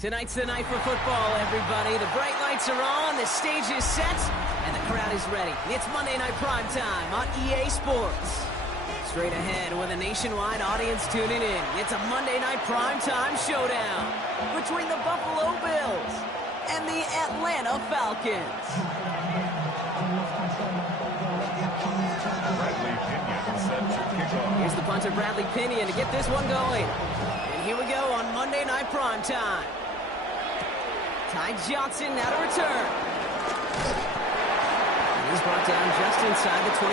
Tonight's the night for football, everybody. The bright lights are on, the stage is set, and the crowd is ready. It's Monday Night Primetime on EA Sports. Straight ahead with a nationwide audience tuning in. It's a Monday Night Primetime showdown between the Buffalo Bills and the Atlanta Falcons. Here's the punter, Bradley Pinion, to get this one going. And here we go on Monday Night Primetime. Ty Johnson now to return. And he's brought down just inside the 25.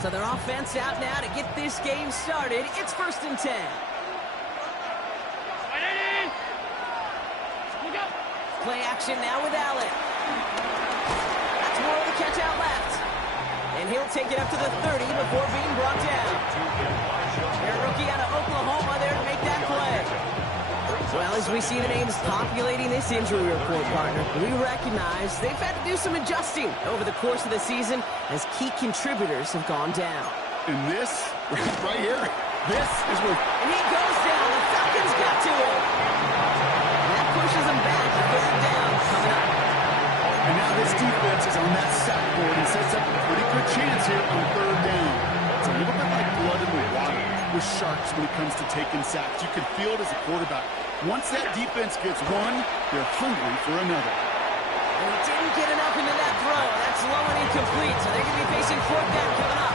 So their offense out now to get this game started. It's 1st and 10. Play action now with Allen. That's more of the catch out left. And he'll take it up to the 30 before being brought down. Their rookie out of Oklahoma there to make that play. Well, as we see the names populating this injury report, partner, we recognize they've had to do some adjusting over the course of the season as key contributors have gone down. And this, right here, this is where... And he goes down. The Falcons got to him. And that pushes him back to 3rd down coming up. And now this defense is on that sack board and sets up a pretty good chance here on 3rd down. It's a little bit like blood in the water with sharks when it comes to taking sacks. You can feel it as a quarterback. Once that defense gets one, they're hungry for another. And he didn't get enough into that throw. That's low and incomplete, so they're going to be facing 4th down coming up.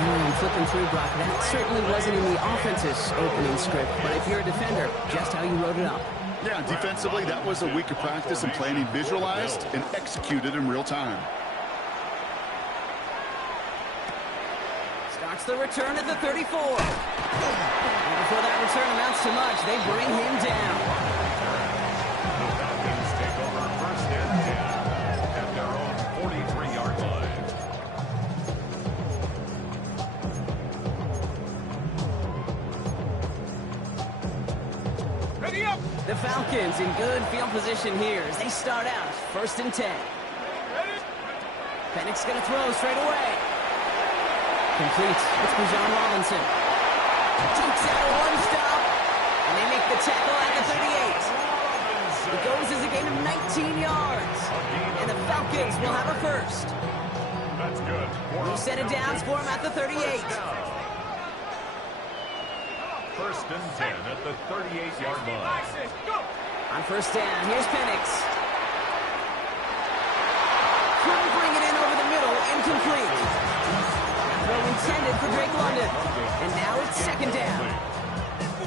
I'm flipping through, Brock. That certainly wasn't in the offense's opening script, but if you're a defender, just how you wrote it up. Yeah, defensively, that was a week of practice and planning visualized and executed in real time. Starts the return at the 34. And before that return amounts to much, they bring him down. The Falcons take over 1st and 10 at their own 43-yard line. Ready up! The Falcons in good field position here as they start out 1st and 10. Penix going to throw straight away. Complete. It's Bijan Robinson. Takes out a one stop. And they make the tackle at the 38. It goes as a gain of 19 yards. And the Falcons will have a first. That's good. New set of downs for him at the 38. 1st and 10 at the 38-yard line. On 1st down, here's Penix. Couldn't bring it in over the middle. Incomplete. Throw intended for Drake London. And now it's 2nd down.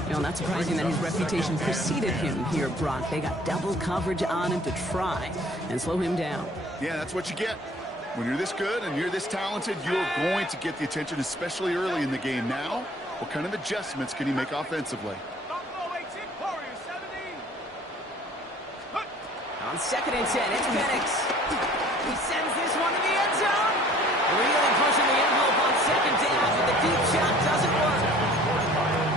You know, not surprising that his reputation preceded him here, Brock. They got double coverage on him to try and slow him down. Yeah, that's what you get. When you're this good and you're this talented, you're going to get the attention, especially early in the game. Now, what kind of adjustments can he make offensively? On 2nd and 10, it's Penix. He sends this one to the end zone. Really pushing the envelope on 2nd down, but the deep shot doesn't work.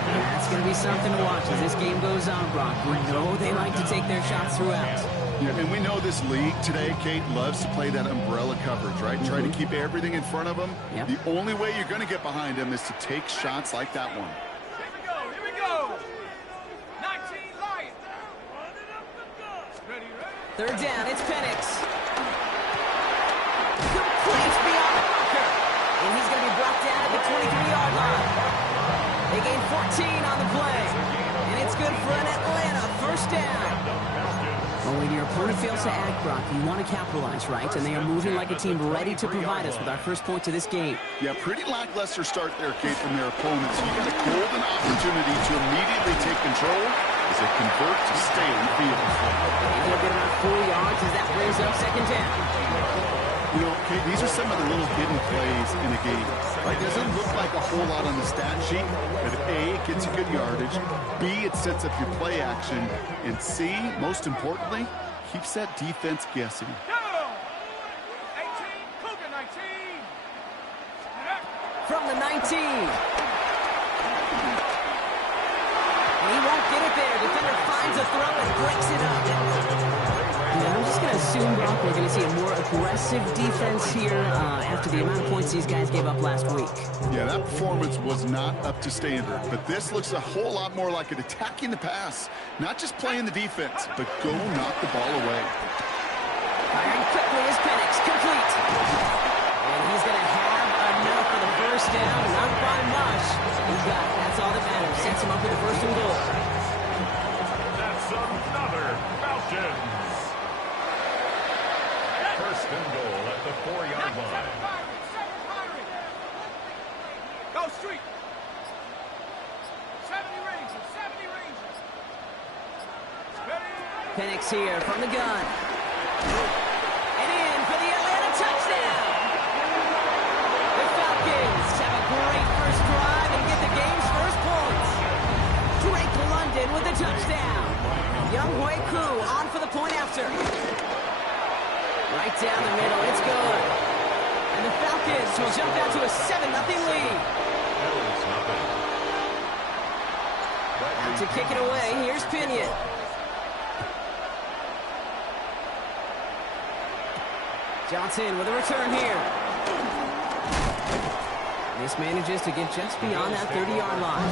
That's going to be something to watch as this game goes on, Brock. We know they like to take their shots throughout. Yeah, and we know this league today, Kate, loves to play that umbrella coverage, right? Try to keep everything in front of them. Yep. The only way you're going to get behind them is to take shots like that one. Here we go. 19 Lions. 3rd down, it's Penix. Complete beyond the marker. And he's going to be brought down at the 23-yard line. They gain 14 on the play. And it's good for an Atlanta 1st down. Well, when your opponent fails to act, Brock, you want to capitalize, right? And they are moving like a team ready to provide us with our first point to this game. Yeah, pretty lackluster start there, Kate, from their opponents. You got a golden opportunity to immediately take control as they convert to stay on the field. He'll get about 4 yards as that brings up 2nd down. You know, Kate, these are some of the little hidden plays in a game. Right? It doesn't look like a whole lot on the stat sheet, but A, it gets you good yardage, B, it sets up your play action, and C, most importantly, keeps that defense guessing. 18, Cougar 19. From the 19. And he won't get it there. Defender finds a throw and breaks it up. And I'm just going going to assume, Brock, we're going to see a more aggressive defense here after the amount of points these guys gave up last week. Yeah, that performance was not up to standard, but this looks a whole lot more like it attacking the pass, not just playing the defense, but go knock the ball away. Firing quickly is Penix, complete. And he's going to have enough for the first down, not by much. He's got it. That's all that matters. Sets him up with the first and goal. That's another Falcons. First and goal at the 4-yard line. Go street. 70 Rangers, 70 Rangers. Ready? Penix here from the gun. And in for the Atlanta touchdown. The Falcons have a great first drive and get the game's first points. Drake London with the touchdown. Young Hui Koo on for the point after. Right down the middle, it's good. And the Falcons will jump out to a 7-0 lead. Out to kick it away, here's Pinion. Johnson with a return here. This manages to get just beyond that 30-yard line.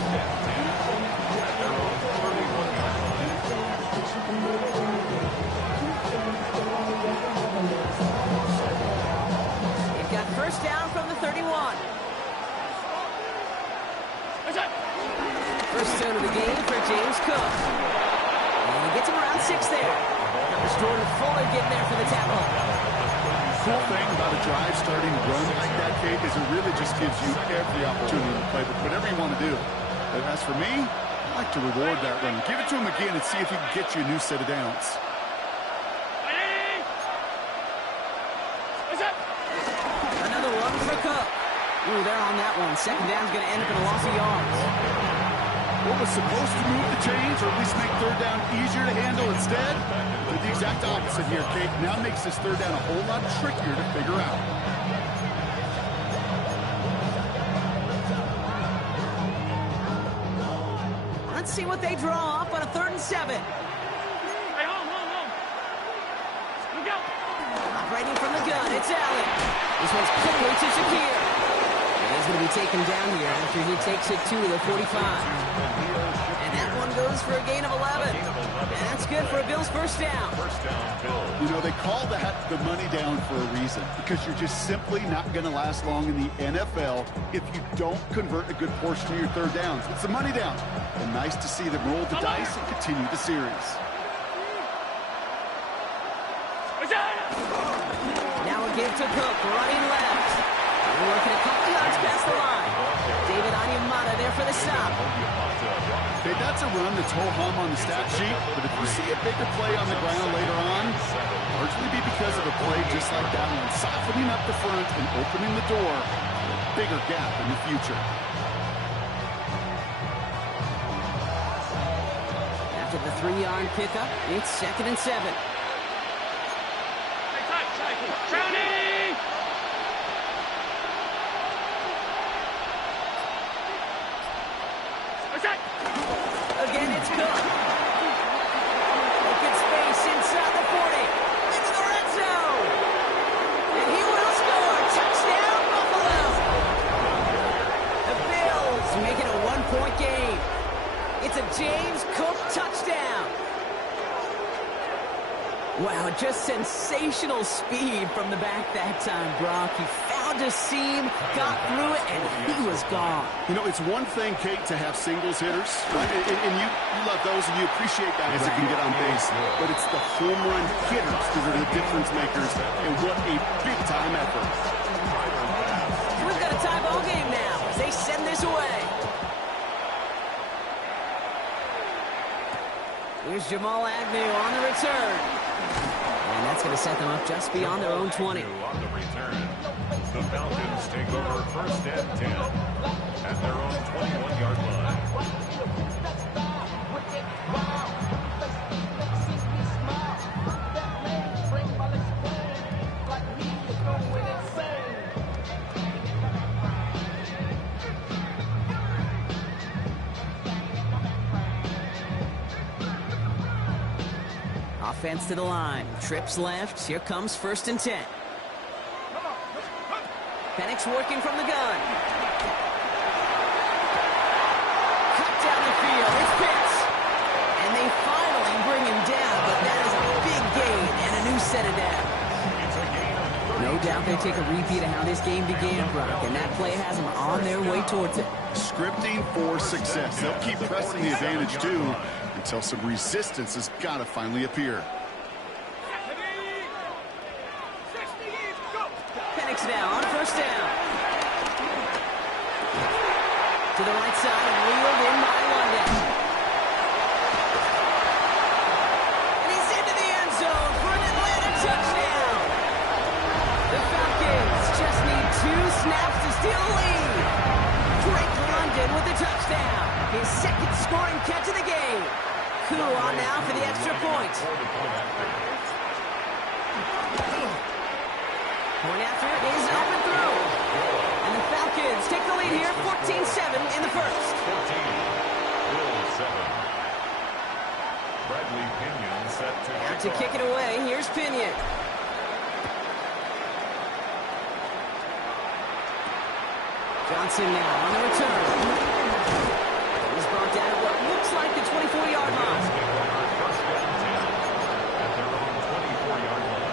They've got first down from the 31. First down of the game for James Cook. And he gets him around 6 there. There's Jordan Fuller getting there for the tackle. Cool thing about a drive starting run like that, Kate, is it really just gives you every opportunity to play with whatever you want to do. But as for me, I like to reward that run. Give it to him again and see if he can get you a new set of downs. Another one for Cook. Ooh, they're on that one. Second down's going to end up in a loss of yards. What was supposed to move the chains, or at least make third down easier to handle instead, did the exact opposite here, Kate. Now makes this third down a whole lot trickier to figure out. Let's see what they draw up on a 3rd and 7. Hey, home. Look out. Operating from the gun, it's Allen. This one's quickly to Shakir. And he's going to be taken down here after he takes it to the 45. And that one goes for a gain of 11. And that's good for a Bills first down. You know, they call that the money down for a reason, because you're just simply not going to last long in the NFL if you don't convert a good portion of your third downs. It's the money down. And nice to see them roll the dice and continue the series. Now a give to Cook, running left. We're working a couple yards past the line. David Onyemata there for the stop. Okay, that's a run that's ho-hum on the stat sheet, but if you see a bigger play on the ground later on, largely be because of a play just like that one, softening up the front and opening the door, bigger gap in the future. After the 3-yard pickup, it's 2nd and 7. Brownie! Again, it's Cook. Open space inside the 40. Into the red zone. And he will score. Touchdown, Buffalo. The Bills make it a 1-point game. It's a James Cook touchdown. Wow, just sensational speed from the back that time, Brock. He found a seam, got through it, and he was gone. You know, it's one thing, Kate, to have singles hitters, right? And you love those, and you appreciate guys that can get on base. But it's the home run hitters that are the difference makers, and what a big-time effort. We've got a tie ball game now as they send this away. Here's Jamal Agnew on the return. And that's going to set them up just beyond their own 20. On the return, the Falcons take over 1st and 10 at their own 21-yard line. offense to the line. Trips left. Here comes 1st and 10. Penix working from the gun. Cut down the field. It's Pitts. And they finally bring him down, but that is a big gain and a new set of downs. No doubt they take a repeat of how this game began, Brock, and that play has them on their way towards it. Scripting for success. They'll keep pressing the advantage, too, until some resistance has got to finally appear. Penix now on 1st down. To the right side and wheeled in by London. And he's into the end zone for an Atlanta touchdown. The Falcons just need 2 snaps to steal the lead. Drake London with the touchdown. His 2nd scoring catch of the game. Coup on now for the extra point. Point after is up and through. And the Falcons take the lead here, 14-7 in the first. 14-7. Bradley Pinion set To kick it away, here's Pinion. Johnson now on the return. He's brought down at what looks like the 24-yard line. At their own 24-yard line.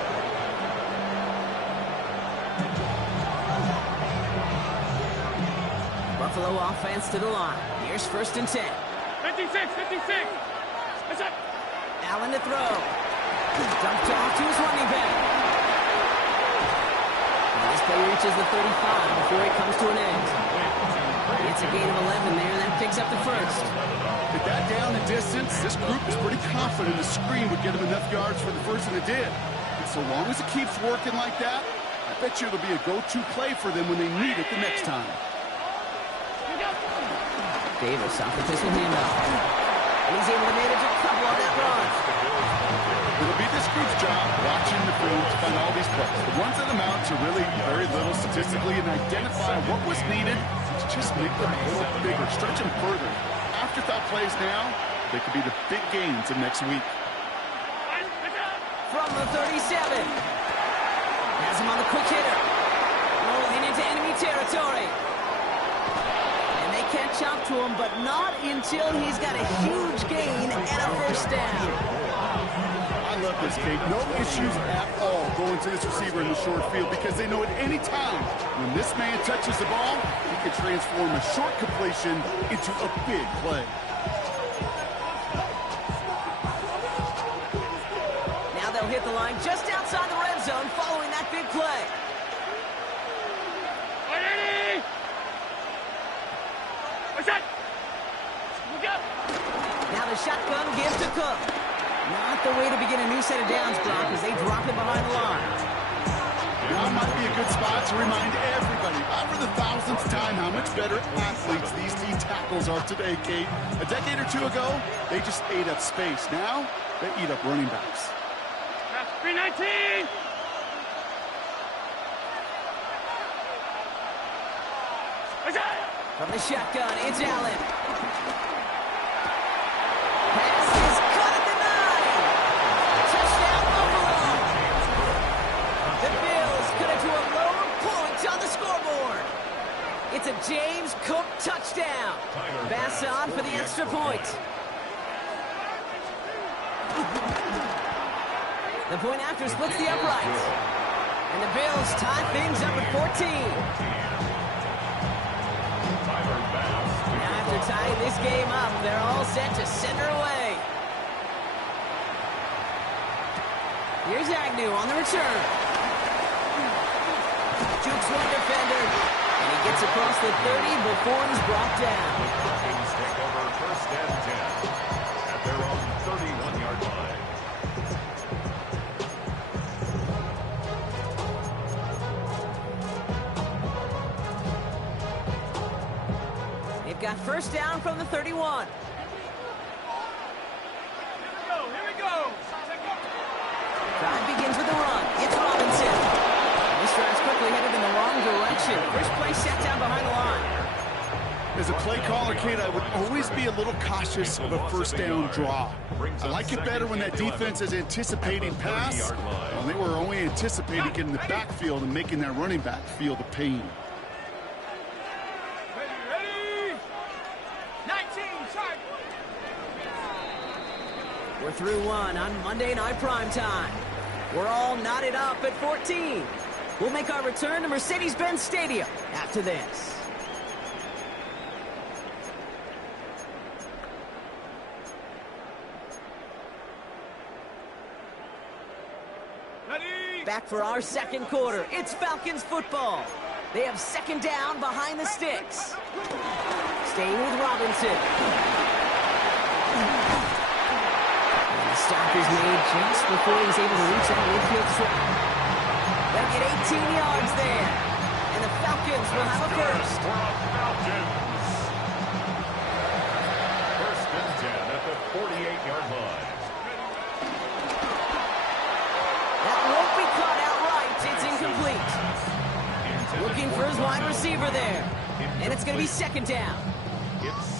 Buffalo offense to the line. Here's 1st and 10. 56. That's it. Allen to throw. Dumped off to his running back. And this play reaches the 35 before it comes to an end. It's a gain of 11 there, and that picks up the first. With that down the distance, this group was pretty confident the screen would get them enough yards for the first, and it did. And so long as it keeps working like that, I bet you it'll be a go-to play for them when they need it the next time. Davis off the pistol handoff. And he's able to manage a couple on that run. It'll be this group's job watching the film to find all these plays. The ones that amount to really very little statistically and identify what was needed to just make them a little bigger, stretch them further. Afterthought plays now, they could be the big gains of next week. From the 37. Has him on the quick hitter. Rolling into enemy territory. Catch up to him, but not until he's got a huge gain and a 1st down. I love this, Kate. No issues at all going to this receiver in the short field because they know at any time when this man touches the ball, he can transform a short completion into a big play. Now they'll hit the line just outside the red zone following that big play. Now the shotgun gives to Cook. Not the way to begin a new set of downs, Brock, as they drop it behind the line. Now might be a good spot to remind everybody, for the 1000th time, how much better athletes these D tackles are today, Kate. A decade or 2 ago, they just ate up space. Now, they eat up running backs. 319. From the shotgun, it's Allen. Pass is caught at the 9. Touchdown, Buffalo. The Bills cut it to a lower point on the scoreboard. It's a James Cook touchdown. Pass on for the extra point. The point after splits the uprights. And the Bills tie things up at 14. After tying this game up, they're all set to send her away. Here's Agnew on the return. Jukes one defender, and he gets across the 30 before he's brought down. Falcons take over 1st and 10 at their own 31-yard line. Got 1st down from the 31. Here we go. Drive begins with a run. It's Robinson. This drive's quickly headed in the wrong direction. First play set down behind the line. As a play caller, Kate, I would always be a little cautious of a first down draw. I like it better when that defense is anticipating pass. Well, they were only anticipating getting the backfield and making that running back feel the pain. Ready? 19, start. We're through one on Monday Night Primetime. We're all knotted up at 14. We'll make our return to Mercedes-Benz Stadium after this. Ready? Back for our second quarter. It's Falcons football. They have second down behind the sticks. Staying with Robinson. And the stop is made just before he was able to reach that midfield strike. They'll get 18 yards there. And the Falcons will have a first. First and 10 at the 48-yard line. That won't be caught outright. It's incomplete. Looking for his wide receiver there. And it's going to be second down.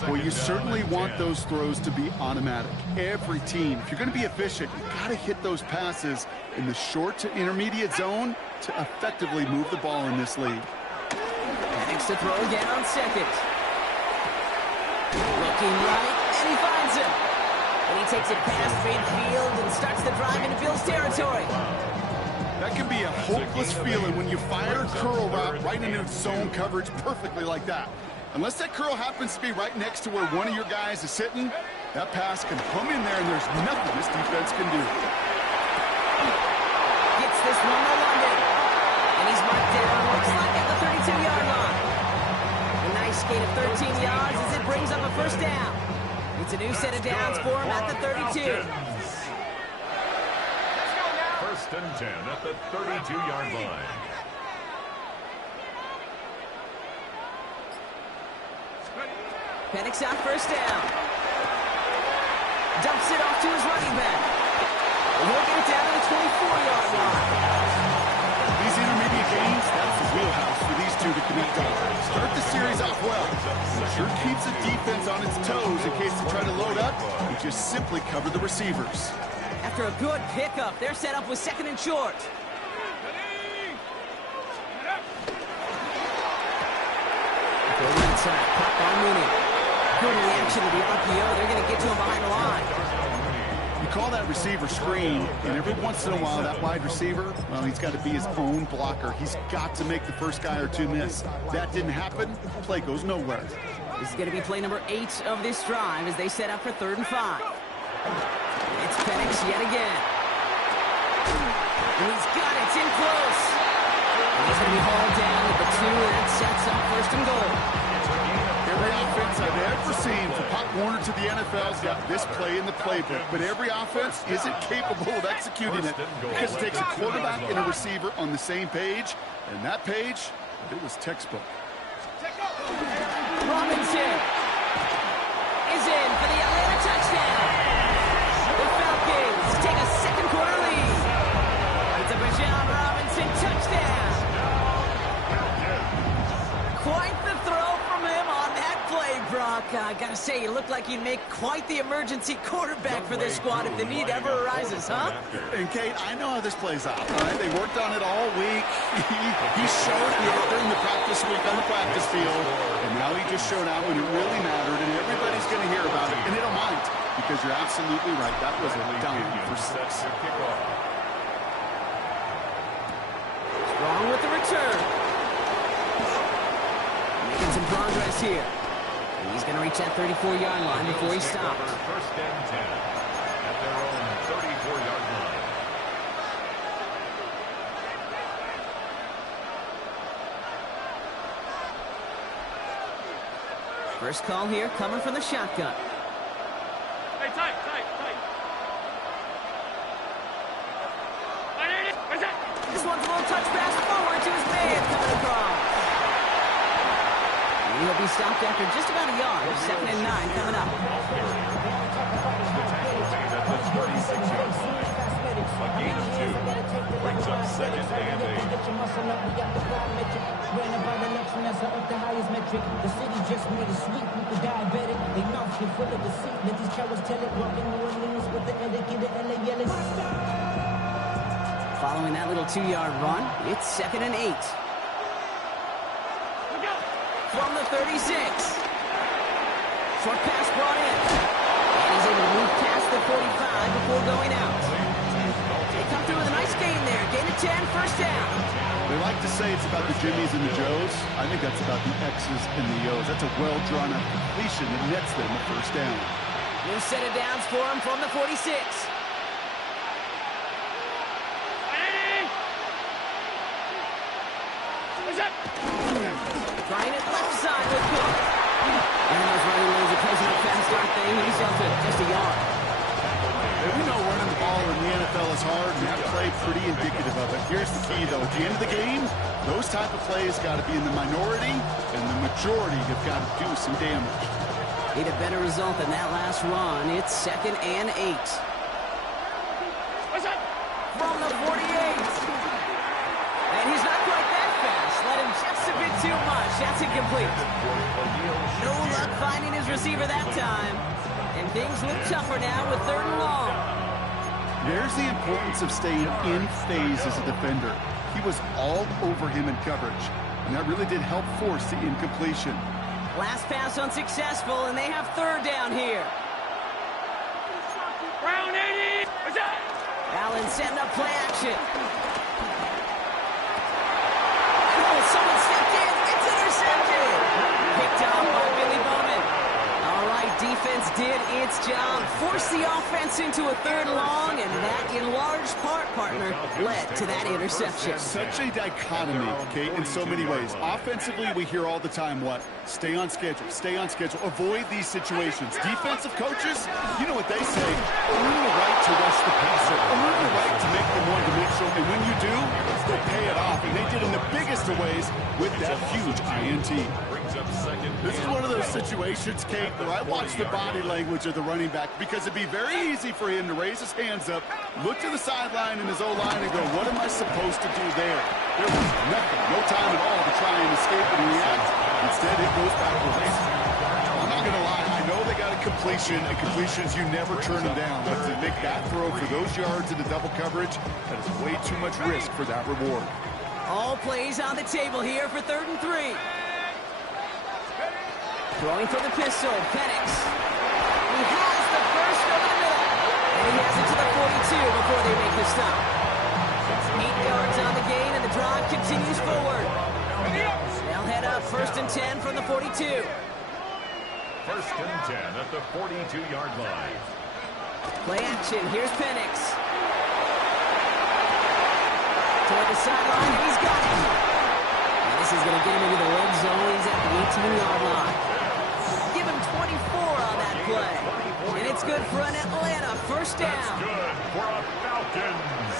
Well, you certainly want those throws to be automatic. Every team, if you're going to be efficient, you got to hit those passes in the short to intermediate zone to effectively move the ball in this league. Next to throw again on second. Looking right, and he finds him. And he takes it past midfield and starts the drive into Bill's territory. That can be a hopeless feeling when you fire a curl route right into zone coverage perfectly like that. Unless that curl happens to be right next to where one of your guys is sitting, that pass can come in there and there's nothing this defense can do. Gets this one to London. And he's marked down, looks like at the 32-yard line. A nice gain of 13 yards as it brings up a first down. It's a new set of downs for him at the 32. First and 10 at the 32-yard line. Penix out first down. Dumps it off to his running back. And he'll get it down to the 24-yard line. These intermediate gains, that's the wheelhouse for these two to connect on. Start the series off well. It sure keeps the defense on its toes in case they try to load up and just simply cover the receivers. After a good pickup, they're set up with second and short. Go inside, pop by Mooney. Good reaction to the RPO. They're going to get to him behind the line. You call that receiver screen, and every once in a while, that wide receiver, well, he's got to be his own blocker. He's got to make the first guy or two miss. That didn't happen, play goes nowhere. This is going to be play number 8 of this drive as they set up for 3rd and 5. It's Penix yet again. And he's got it. It's in close. And he's going to be hauled down at the 2, and that sets up 1st and goal. Every offense I've ever seen from Pop Warner to the NFL's got this play in the playbook, but every offense isn't capable of executing it because it takes a quarterback and a receiver on the same page, and that page, it was textbook. Robinson is in for the Atlanta touchdown. The Falcons take a second quarter lead. It's a Bijan Robinson touchdown. Quite the throw from him on that play, Brock. I gotta say, you look like you'd make quite the emergency quarterback for this squad if the need ever arises, huh? And Kate, I know how this plays out. All right? They worked on it all week. He showed it during the practice week on the practice field, and now he just showed out when it really mattered, and everybody's going to hear about it, and they don't mind, because you're absolutely right. That was a dime for 6. Strong with the return. Making some progress here. And he's going to reach that 34-yard line before he stops. First and 10 at their own 34-yard line. First call here coming from the shotgun. Hey, tight. This one's a little touch pass forward to his man coming across. He'll be stopped after just about a yard. 2nd and 9 coming up. The tackle made at the 36-yard line. A gain of 2 brings up 2nd and 8. set up the highest metric. The city just made a sweep with the diabetic. They mouth get full of deceit. Let these cowards tell it. Walking New Orleans with the etiquette of LA yelling. Following that little 2-yard run, it's 2nd and 8. From the 36. Short pass brought in. And he's able to move past the 45 before going out. They come through with a nice gain there. Gain of 10, first down. They like to say it's about the Jimmies and the Joes. I think that's about the X's and the O's. That's a well-drawn-up completion that nets them a first down. New set of downs for him from the 46. Trying it left side with Cook. And those running lanes are closing up fast, aren't they? He's up to just a yard. And we know running the ball in the NFL is hard, and that play pretty indicative of it. Here's the key, though. At the end of the game, those type of plays got to be in the minority, and the majority have got to do some damage. Need a better result than that last run. It's 2nd and 8. From the 48. And he's not quite that fast. Let him just a bit too much. That's incomplete. No luck finding his receiver that time. And things look tougher now with 3rd and long. There's the importance of staying in phase as a defender. He was all over him in coverage, and that really did help force the incompletion. Last pass unsuccessful, and they have 3rd down here. Round 80. Allen setting up play action. Oh, someone stepped in. It's intercepted. Picked off by Billy Bowman. All right, defense did its job. Forced the offense into a 3rd and long, and that, in large part, partner, led to that interception. Such a dichotomy, Kate, in so many ways. Offensively, we hear all the time what? Stay on schedule, avoid these situations. Defensive coaches, you know what they say, earn the right to rush the passer, earn the right to make them one-dimensional, and when you do, they'll pay it off. And they did in the biggest of ways with that huge INT. This is one of those situations, Kate, where I watch the body language of the running back, because it'd be very easy for him to raise his hands up, look to the sideline in his O-line and go, what am I supposed to do there? There was nothing, no time at all to try and escape and react. Instead, it goes backwards. I'm not going to lie, I know they got a completion, and completions, you never turn them down. But to make that throw for those yards into double coverage, that is way too much risk for that reward. All plays on the table here for 3rd and 3. Throwing for the pistol, Penix. He has the first from the middle. And he has it to the 42 before they make the stop. 8 yards on the gain, and the drive continues forward. They'll head up 1st and 10 from the 42. 1st and 10 at the 42-yard line. Play action. Here's Penix. Toward the sideline, and he's got it. And this is going to get him into the red zone. He's at the 18-yard line. Give him 24 on that play. And it's good for an Atlanta first down. That's good for a Falcons.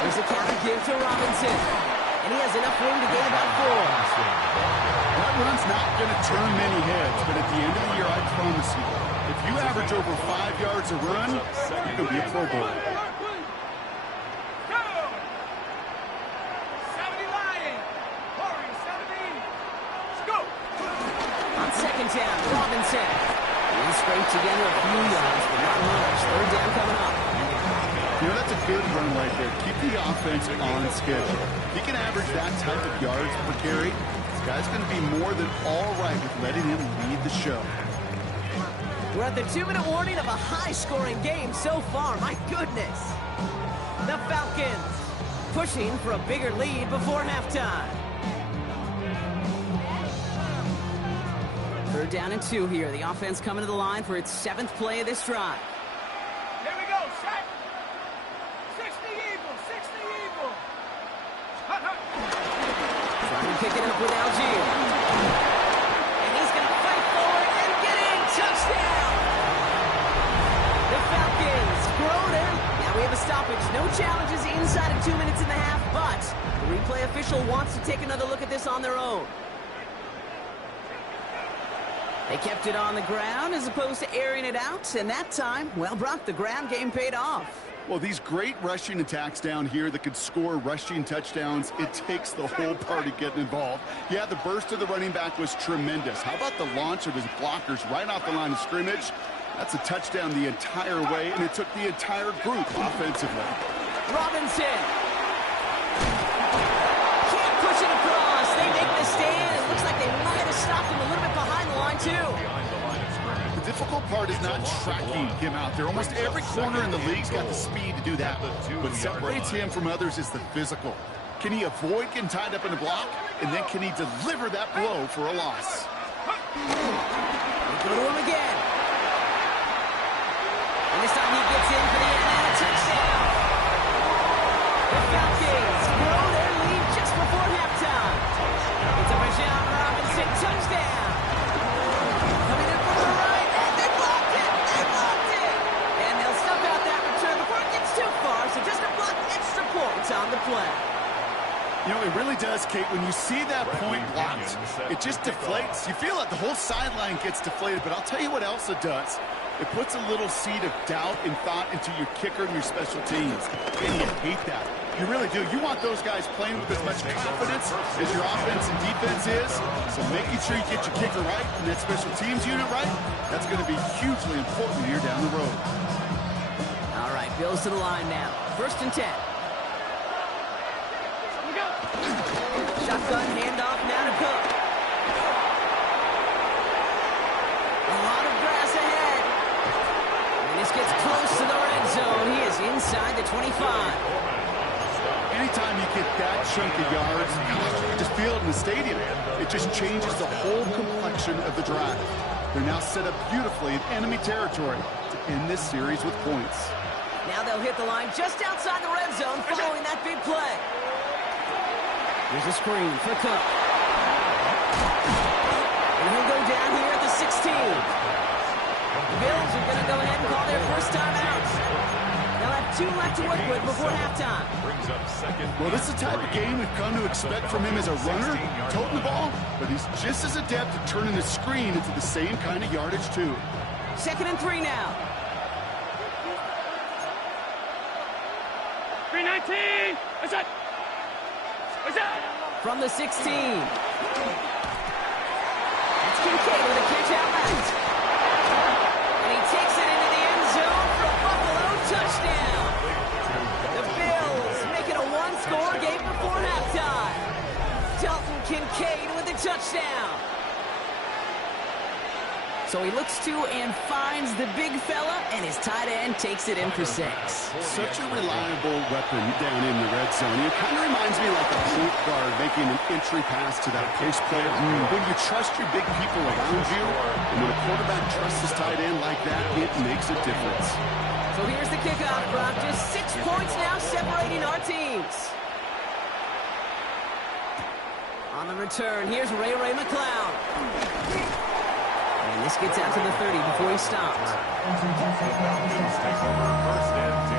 There's a counter give to Robinson. And he has enough room to gain about 4. That run's not going to turn many heads, but at the end of the year, I promise you, if you average over 5 yards a run, you're going to be a Pro Bowler. On 2nd down, Robinson. He scraped together a few yards, but not much. 3rd down coming up. You know, that's a good run right there. Keep the offense on schedule. If he can average that type of yards per carry, this guy's going to be more than all right with letting him lead the show. We're at the 2-minute warning of a high-scoring game so far. My goodness. The Falcons pushing for a bigger lead before halftime. 3rd down and 2 here. The offense coming to the line for its 7th play of this drive. Here we go, set. 60 Eagles, 60 Eagles. Trying to pick it up with Algier. And he's going to fight forward and get in. Touchdown. The Falcons grown it. Now we have a stoppage. No challenges inside of 2 minutes and a half, but the replay official wants to take another look at this on their own. They kept it on the ground as opposed to airing it out, and that time, well, Brock, the ground game paid off. Well, these great rushing attacks down here that could score rushing touchdowns, it takes the whole party getting involved. Yeah, the burst of the running back was tremendous. How about the launch of his blockers right off the line of scrimmage? That's a touchdown the entire way, and it took the entire group offensively. Robinson. Can't push it across. They make the stand. It looks like they might have stopped him a little bit behind the line, too. The difficult part is not tracking him out there. Almost every corner in the league's got the speed to do that. What separates him from others is the physical. Can he avoid getting tied up in a block? And then can he deliver that blow for a loss? Go to him again. And this time he gets in for the Atlanta touchdown. The Falcons grow their lead just before halftime. It's a Rashawn Robinson touchdown. Coming in from the right, and they blocked it. They blocked it. And they'll stop out that return before it gets too far, so just a block extra points on the play. You know, it really does, Kate. When you see that point blocked, it just deflates. You feel like the whole sideline gets deflated, but I'll tell you what else it does. It puts a little seed of doubt and thought into your kicker and your special teams. And you hate that. You really do. You want those guys playing with as much confidence as your offense and defense is. So making sure you get your kicker right and that special teams unit right, that's going to be hugely important here down the road. All right, Bills to the line now. 1st and 10. Shotgun handoff now to Cook. A lot of grass ahead. And this gets close to the red zone. He is inside the 25. Anytime you get that chunk of yards, you can just feel it in the stadium. It just changes the whole complexion of the drive. They're now set up beautifully in enemy territory to end this series with points. Now they'll hit the line just outside the red zone following that big play. Here's a screen for Cook. And he'll go down here at the 16. The Bills are going to go ahead and call their first timeout. They'll have 2 left to work with before halftime. Well, this is the type of game we've come to expect from him as a runner, toting the ball, but he's just as adept at turning the screen into the same kind of yardage, too. 2nd and 3 now. 319. What's that? From the 16. It's Kincaid with a catch out left. And he takes it into the end zone for a Buffalo touchdown. The Bills make it a 1-score game before halftime. Dalton Kincaid with a touchdown. So he looks to and finds the big fella, and his tight end takes it in for 6. Such a reliable weapon down in the red zone. It kind of reminds me like a point guard making an entry pass to that post player. When you trust your big people around you, and when a quarterback trusts his tight end like that, it makes a difference. So here's the kickoff, Brock. Just 6 points now separating our teams. On the return, here's Ray McCloud. And this gets out to the 30 before he stops. Falcons take over 1st and 10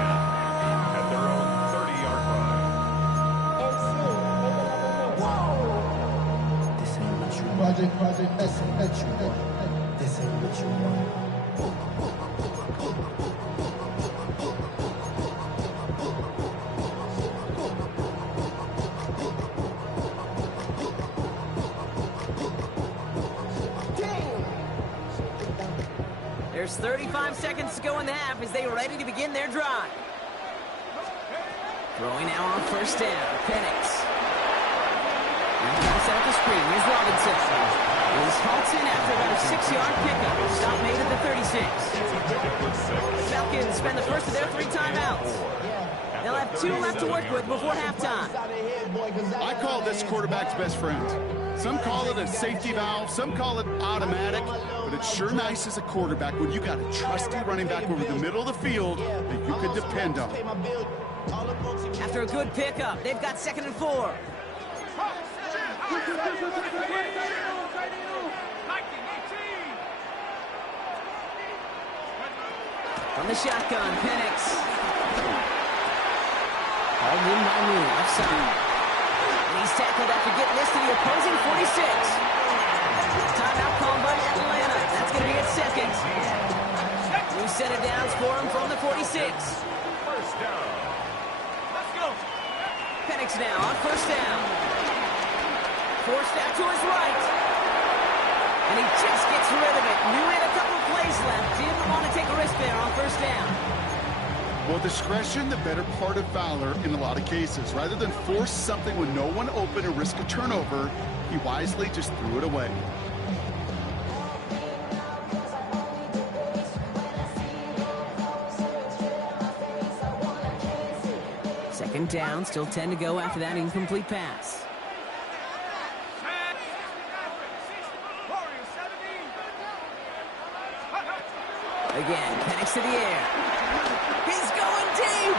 at their own 30-yard line. This ain't what you want. Project, this ain't what you want. This ain't what you want. There's 35 seconds to go in the half as they are ready to begin their drive. Throwing now on 1st down. Penix. Now pass out the screen. Here's Robinson. He's halts in after about a 6-yard pickup. Stop made at the 36. Falcons spend the first of their 3 timeouts. They'll have 2 left to work with before halftime. I call this quarterback's best friend. Some call it a safety valve, some call it automatic, but it's sure nice as a quarterback when you got a trusty running back over the middle of the field that you can depend on. After a good pickup, they've got 2nd and 4. From the shotgun, Penix. All in by Moon, offside. And he's tackled after getting this to the opposing 46. Timeout called by Atlanta. That's going to be at 2nd. 2 set it downs for him from the 46. first down. Let's go. Penix now on first down. Forced out to his right. And he just gets rid of it. Knew he had a couple plays left. Didn't want to take a risk there on first down. Well, discretion, the better part of valor in a lot of cases. Rather than force something with no one open and risk a turnover, he wisely just threw it away. Second down, still 10 to go after that incomplete pass. Again, Penix to the air. He's going deep.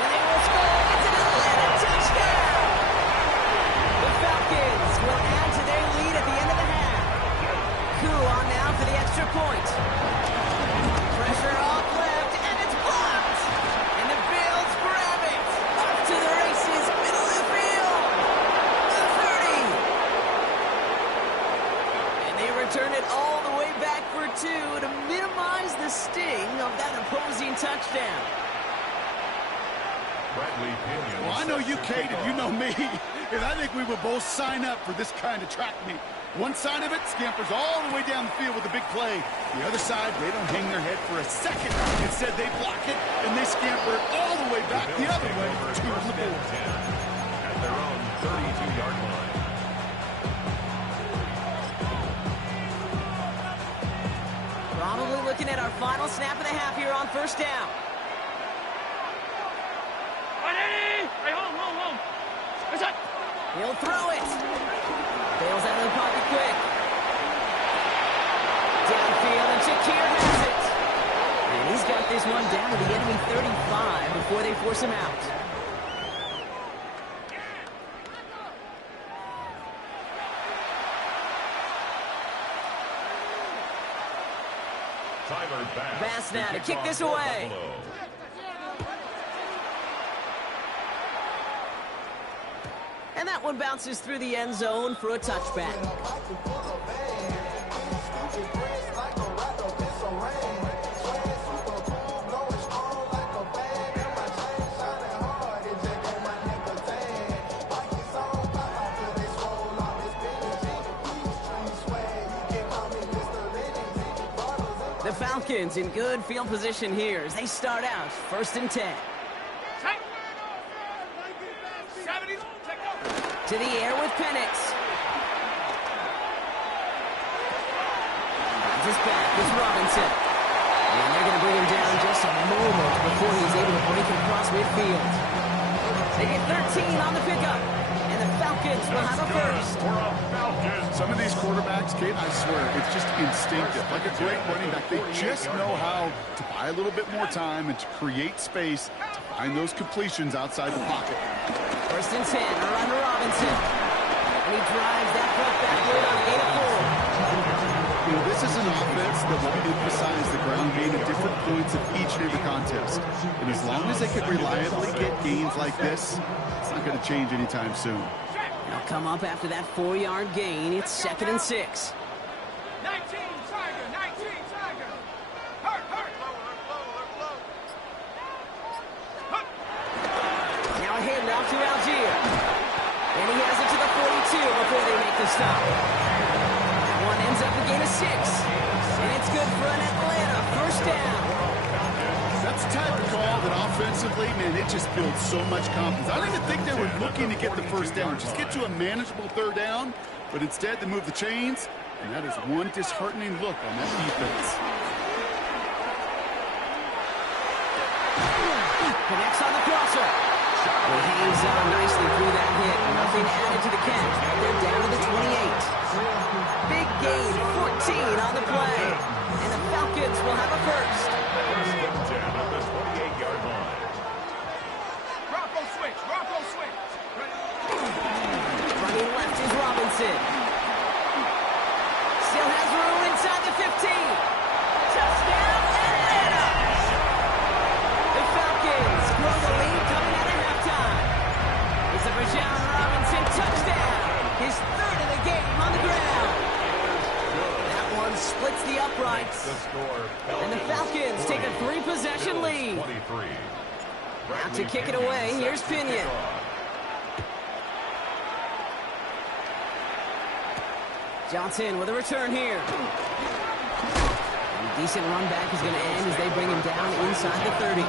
And they will score. It's an Atlanta touchdown. The Falcons will add to their lead at the end of the half. Koo on now for the extra point. Pressure off left, and it's blocked. And the Bills grab it. Off to the races, middle of the field. The 30. And they return it all the way back for two to minimize the sting of that opposing touchdown. Bradley Pinion. Well, I know you, Kate, and you know me. And I think we would both sign up for this kind of track meet. One side of it scampers all the way down the field with a big play. The other side, they don't hang their head for a second. Instead, they block it, and they scamper it all the way back the other way to the board. At their own 32-yard line. Probably looking at our final snap of the half here on first down. He'll throw it. Bails out of the pocket quick. Downfield, and Shakir has it. And he's got this one down to the enemy 35 before they force him out. Tyler Bass now to kick this away. And that one bounces through the end zone for a touchback. The Falcons in good field position here as they start out first and 10. To the air with Penix. This back is Robinson. And they're going to bring him down just a moment before he's able to break it across midfield. They get 13 on the pickup. And the Falcons will have a first. Some of these quarterbacks, Kate, I swear, it's just instinctive. Like a great running back, they just know how to buy a little bit more time and to create space to find those completions outside the pocket. First and 10, run to Robinson. And he drives that foot backward on a gain of 4. You know, this is an offense that will emphasize the ground game at different points of each and every contest. And as long as they can reliably get gains like this, it's not going to change anytime soon. They'll come up after that 4-yard gain. It's second and 6. 19 Tiger, 19 Tiger. Hurt. Now a handoff to Algier. And he has it to the 42 before they make the stop. That one ends up a gain of 6. And it's good for an Atlanta first down. That's the type of call that offensively, man, it just builds so much confidence. I don't even think they were looking to get the first down. Just get to a manageable third down. But instead, they move the chains. And that is one disheartening look on that defense. Connects on the crosser. Well, he hangs on nicely through that hit. Nothing added to the catch. They're down to the 28. Big gain, 14 on the play. And the Falcons will have a first. First and 10 at the 28-yard line. Rocco switch. Running left is Robinson. Still has room inside the 15. Touchdown, Atlanta! The Falcons grow the lead coming out of halftime. It's a Rashawn Robinson touchdown. His third of the game on the ground. That one He splits the uprights. And the Falcons take a 3-possession lead. Now to kick it away, here's Pinion. Johnson with a return here. A decent run back is going to end as they bring him down inside the 30.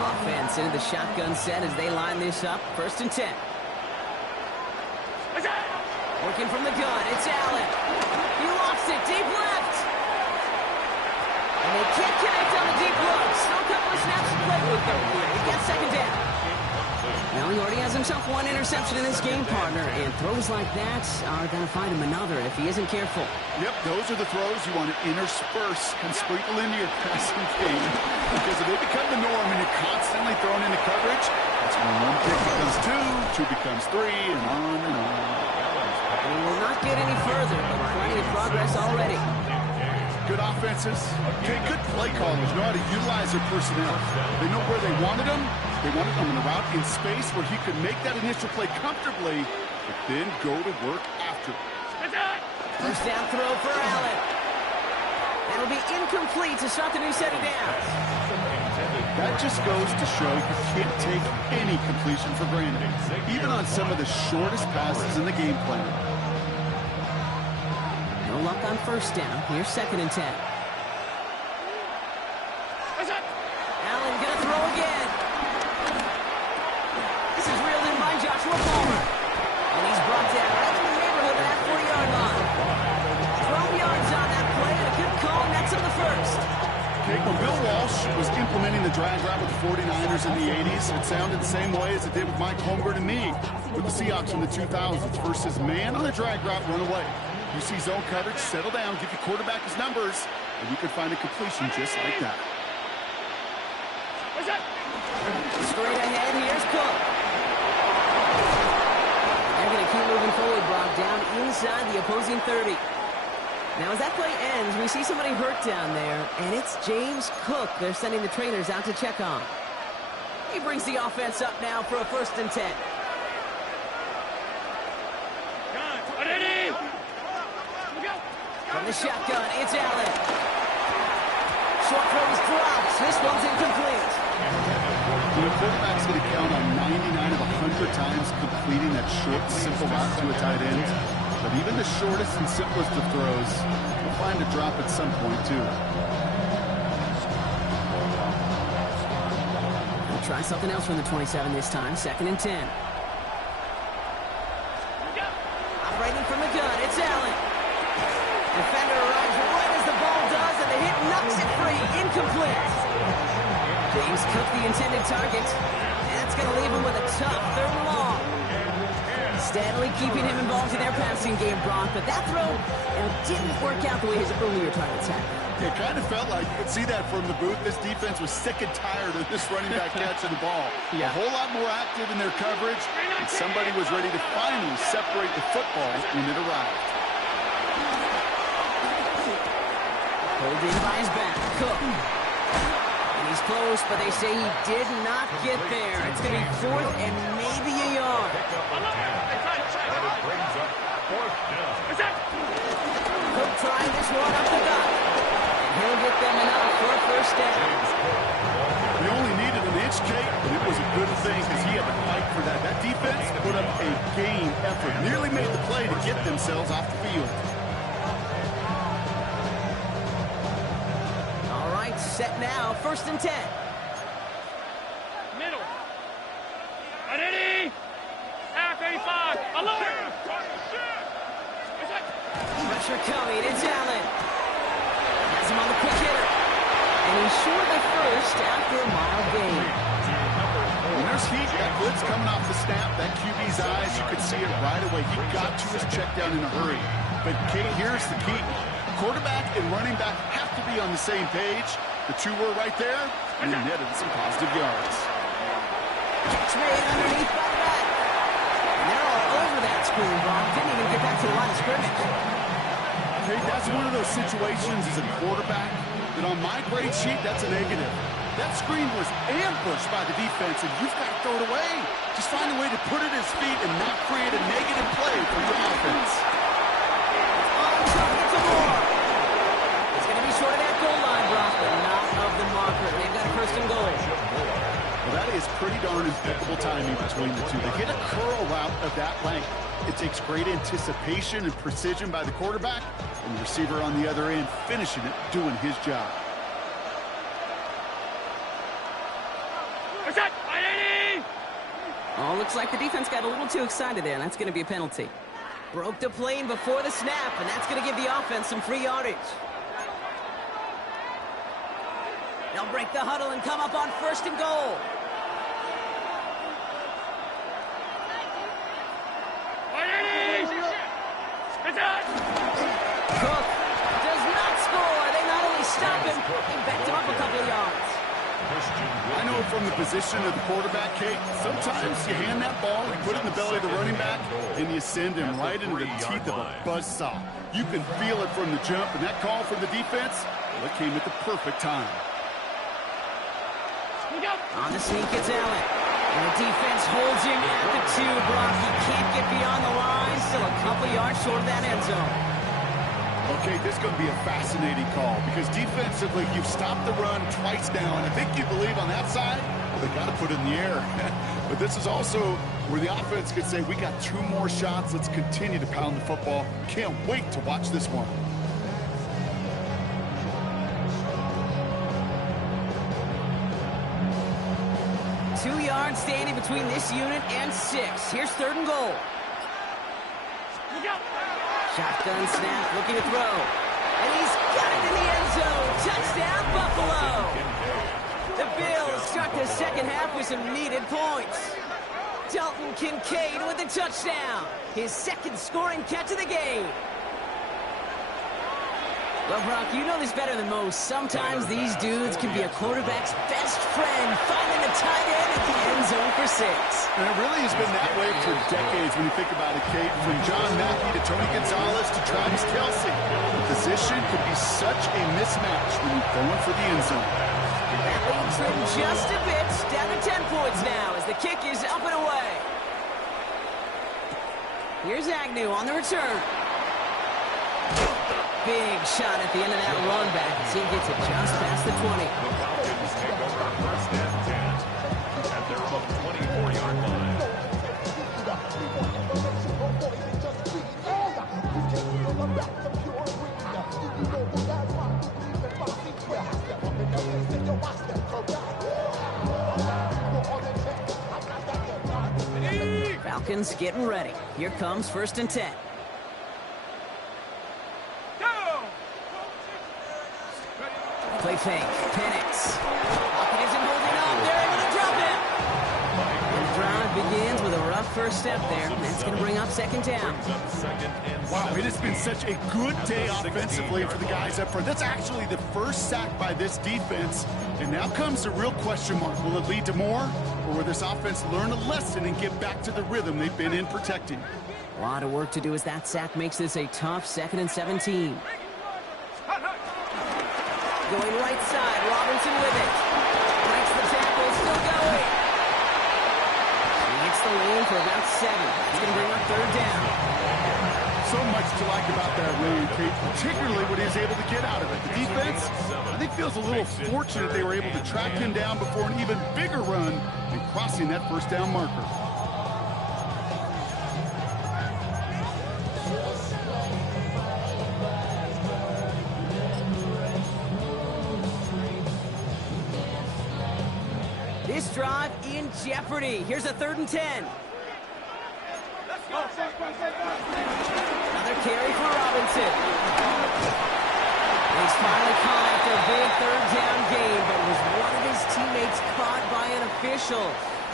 Offense into the shotgun set as they line this up. 1st and 10. Working from the gun, it's Allen. He lost it, deep left. And they can't connect on the deep look. Still a couple of snaps to play with though here. He got 2nd down. Now he already has himself 1 interception in this game, partner, and throws like that are going to find him another if he isn't careful. Yep, those are the throws you want to intersperse and sprinkle into your passing game, because if they become the norm and you're constantly thrown into coverage, that's when 1 pick becomes 2, 2 becomes 3, and on and on. And we will not get any further, but plenty of progress already. Good offenses. Okay, good play callers know how to utilize their personnel. They know where they wanted them. They wanted them in the route in space where he could make that initial play comfortably, but then go to work after. 1st down throw for Allen. That'll be incomplete to start the new set of downs. That just goes to show you can't take any completion for granted, even on some of the shortest passes in the game plan. No luck on 1st down. Here's 2nd and 10. Allen gonna throw again. This is reeled in by Joshua Palmer. And he's brought down right in the neighborhood of that 40-yard line. 12 yards on that play and a good call. That's on the 1st. Okay, when Bill Walsh was implementing the drag route with the 49ers in the 80s, it sounded the same way as it did with Mike Holmgren and me with the Seahawks in the 2000s versus man on the drag route, run away. You see zone coverage, settle down, give your quarterback his numbers, and you can find a completion just like that. Straight ahead, here's Cook. They're going to keep moving forward, Brock, down inside the opposing 30. Now, as that play ends, we see somebody hurt down there, and it's James Cook they're sending the trainers out to check on. He brings the offense up now for a 1st and 10. From the shotgun, it's Allen. Short throw is dropped. This one's incomplete. The quarterback's going to count on 99 of 100 times completing that short, simple route to a tight end. But even the shortest and simplest of throws will find a drop at some point, too. We'll try something else from the 27 this time. 2nd and 10. Operating from the gun, it's Allen. Defender arrives right as the ball does, and the hit knocks it free. Incomplete. James Cook, the intended target. And that's going to leave him with a tough 3rd and long. Steadily keeping him involved in their passing game, Brock, but that throw didn't work out the way his earlier targets had. It kind of felt like, you could see that from the booth, this defense was sick and tired of this running back catching the ball. A whole lot more active in their coverage, and somebody was ready to finally separate the football when it arrived. Holding by his back, Cook. And he's close, but they say he did not get there. It's going to be 4th and maybe a yard. Cook trying this one up the gut. And he'll get them enough for a 1st down. He only needed an inch, Kate, but it was a good thing because he had to fight for that. That defense put up a game effort, nearly made the play to get themselves off the field. All right, set now, 1st and 10. Middle. Ready? F-85. Alert. Pressure coming, it's Allen. Has him on the quick hitter. And he's short of 1st after a mild gain. When there's heat, that blitz coming off the snap, that QB's eyes, you could see it right away. He got to his check down in a hurry. But, Kate, here's the key. Quarterback and running back have to be on the same page. The two were right there, and they netted some positive yards. Catch made underneath by the back. And they're all over that screen, Brock. Didn't even get back to the line of scrimmage. Hey, that's one of those situations as a quarterback that on my grade sheet, that's a negative. That screen was ambushed by the defense, and you've got to throw it away. Just find a way to put it at his feet and not create a negative play for your offense. It's more. It's going to be short of that goal line, Brock, but not of the marker. They've got a first and goal. Well, that is pretty darn impeccable timing between the two. They hit a curl route of that length. It takes great anticipation and precision by the quarterback, and the receiver on the other end finishing it, doing his job. Oh, looks like the defense got a little too excited there, and that's going to be a penalty. Broke the plane before the snap, and that's going to give the offense some free yardage. They'll break the huddle and come up on first and goal. Cook does not score. They not only stop him, they backed him up a couple of yards. I know from the position of the quarterback, Kate, sometimes you hand that ball and put it in the belly of the running back, and you send him right into the teeth of a buzzsaw. You can feel it from the jump, and that call from the defense, well, it came at the perfect time. On the sneak, it's Allen. And the defense holds him at the 2, Brock. He can't get beyond the line. Still a couple yards short of that end zone. Okay, this is going to be a fascinating call because defensively, you've stopped the run twice now, and I think you believe on that side, well, they got to put it in the air. But this is also where the offense could say, we got 2 more shots. Let's continue to pound the football. Can't wait to watch this one. Two yards standing between this unit and 6. Here's third and goal. Shotgun snap, looking to throw. And he's got it in the end zone. Touchdown, Buffalo. The Bills start the second half with some needed points. Dalton Kincaid with the touchdown. His second scoring catch of the game. Well, Brock, you know this better than most. Sometimes these dudes can be a quarterback's best friend, finding the tight end at the end zone for 6. And it really has been that way for decades when you think about it, Kate. From John Mackey to Tony Gonzalez to Travis Kelce. The position could be such a mismatch when you're going for the end zone. That leads them just a bit, down to 10 points now as the kick is up and away. Here's Agnew on the return. Big shot at the end of that run back as he gets it just past the 20. The Falcons take over first and 10 at their own 24-yard line. Falcons getting ready. Here comes first and 10. Play fake. Penix. Falcons isn't holding up. They're able to drop him. The drive begins with a rough first step there. That's going to bring up second down. Wow, it has been such a good day offensively for the guys up front. That's actually the first sack by this defense. And now comes the real question mark. Will it lead to more? Or will this offense learn a lesson and get back to the rhythm they've been in protecting? A lot of work to do as that sack makes this a tough 2nd and 17. Going right side, Robinson with it. Breaks the tackle, still going. He hits the lane for about 7. That's going to bring up third down. So much to like about that run, Kate, particularly what he was able to get out of it. The defense, I think, feels a little fortunate they were able to track him down before an even bigger run and crossing that first down marker. This drive in jeopardy. Here's a 3rd and 10. Another carry for Robinson. He's finally caught after a big 3rd down gain, but was one of his teammates caught by an official.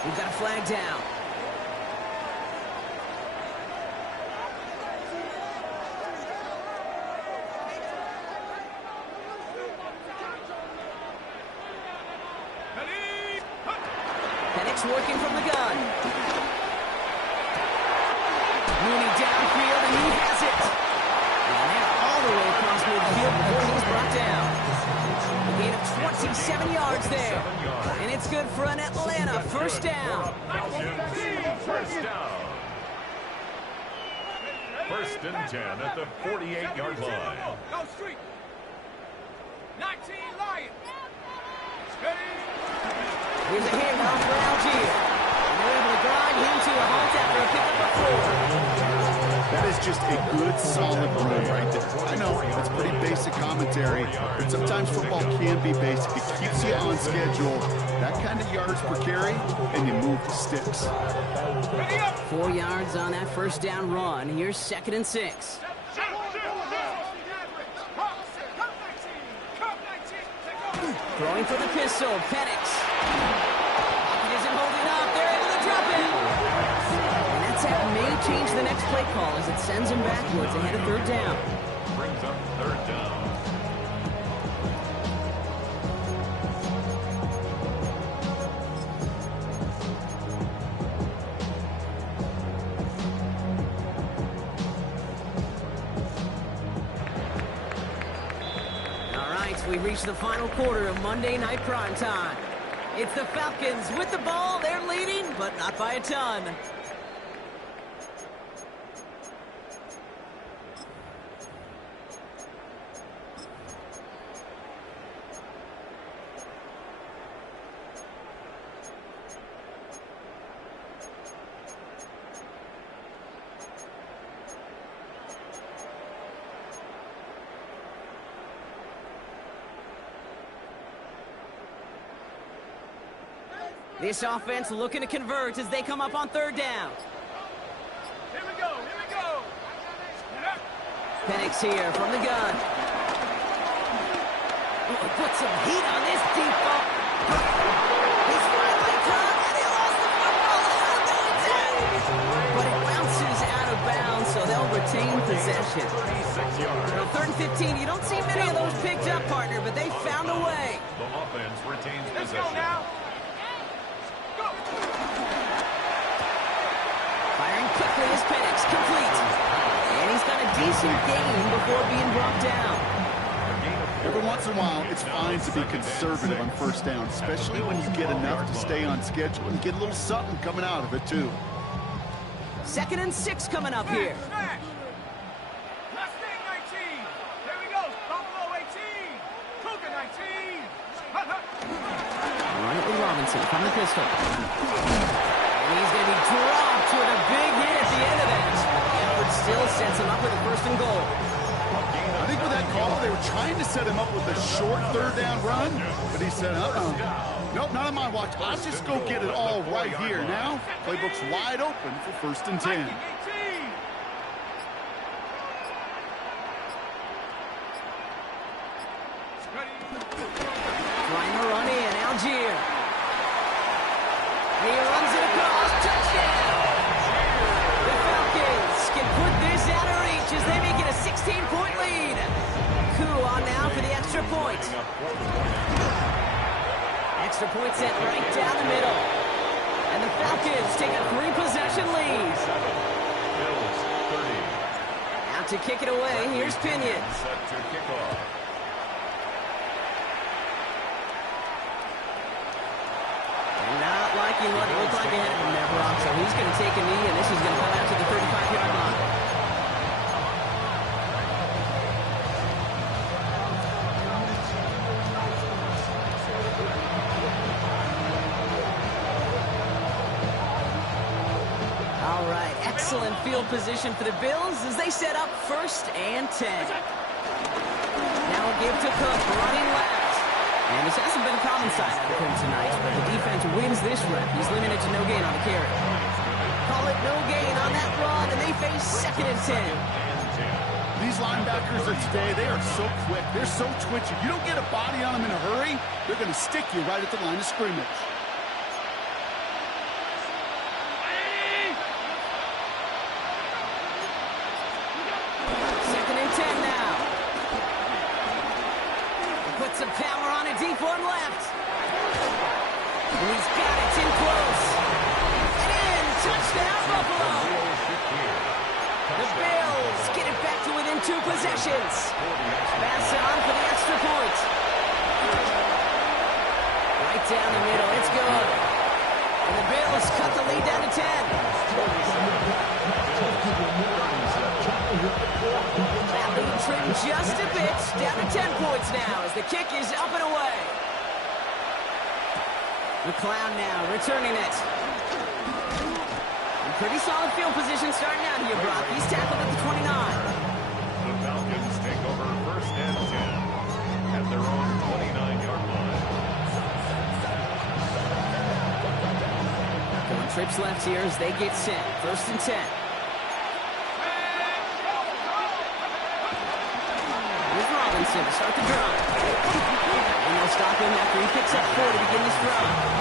We've got a flag down. Penix working from the gun. Mooney downfield, and he has it. And they're all the way across midfield before he's brought down. A gain of 7 yards there. And it's good for an Atlanta first down. First down. First and 10 at the 48-yard line. Go street. 19 Lion. Here's a handoff for Algier. And they're able to grind him to a halt after a pickup of 4. That is just a good, solid run right there. I know, that's pretty basic commentary, but sometimes football can be basic. It keeps you on schedule. That kind of yards per carry, and you move the sticks. 4 yards on that first down run. Here's 2nd and 6. Throwing for the pistol, Penix. He isn't holding up. They're able to drop it. And that sack may change the next play call as it sends him backwards ahead of 3rd down. Brings up 3rd down. We reach the final quarter of Monday Night Primetime. It's the Falcons with the ball. They're leading, but not by a ton. This offense looking to convert as they come up on 3rd down. Here we go, here we go. Penix here from the gun. Oh, put some heat on this deep ball. He's finally caught, and he lost the football. But it bounces out of bounds, so they'll retain possession. 36 yards. On 3rd and 15, you don't see many of those picked up, partner, but they found a way. The offense retains Let's possession. go now. Firing quickly is Penix, complete. And he's got a decent gain before being brought down. Every once in a while, it's fine to be conservative on 1st down, especially when you get enough to stay on schedule and get a little something coming out of it, too. 2nd and 6 coming up here. Smash. Last thing 19. Here we go. Buffalo 18. Cougar 19. Run it with Robinson from the pistol. And he's going to be dropped with a big hit at the end of that. The effort still sets him up with a 1st and goal. I think with that call, they were trying to set him up with a short 3rd down run, but he said, nope, not on my watch. I'll just go get it all right here. Now, playbook's wide open for 1st and 10. Trying to run in, Algier. He runs it across, touchdown! The Falcons can put this out of reach as they make it a 16-point lead. Coup on now for the extra point. Extra point sent right down the middle. And the Falcons take a 3-possession lead. Bills 30. Out to kick it away, here's Pinion. Set to kick off. Not liking what it looked like ahead of him there, Brock. So he's going to take a knee, and this is going to come out to the 35-yard line. All right, excellent field position for the Bills as they set up 1st and 10. Now a give to Cook, running left. And this hasn't been a common sight for him tonight, but the defense wins this rep. He's limited to no gain on the carry. Call it no gain on that run, and they face 2nd and 10. These linebackers of today, they are so quick. They're so twitchy. You don't get a body on them in a hurry, they're going to stick you right at the line of scrimmage. Some power on a deep one left. And he's got it too close. And in, touchdown Buffalo. The Bills get it back to within 2 possessions. Pass on for the extra point. just a bit. Down to 10 points now as the kick is up and away. McLeod now returning it. In pretty solid field position starting out here, Brock. He's tackled at the 29. The Falcons take over first and 10 at their own 29-yard line. Going trips left here as they get set. First and 10. Here's Robinson to start the drive. And they'll stop him after he picks up 4 to begin this drive.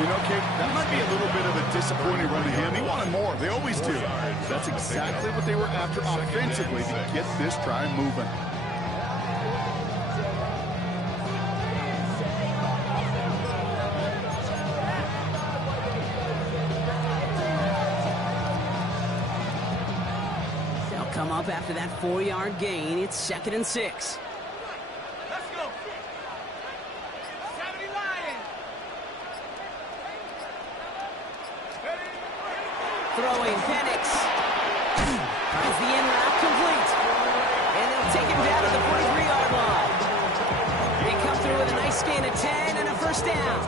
You know, Kate, that might be a little bit of a disappointing run to him. He wanted more. They always do. That's exactly what they were after offensively to get this drive moving. They'll come up after that 4-yard gain. It's 2nd and 6. Let's go. 70 Lions. Throwing, Penix. Finds the in route complete. And they'll take him down at the 43-yard line. They come through with a nice gain of 10 and a first down.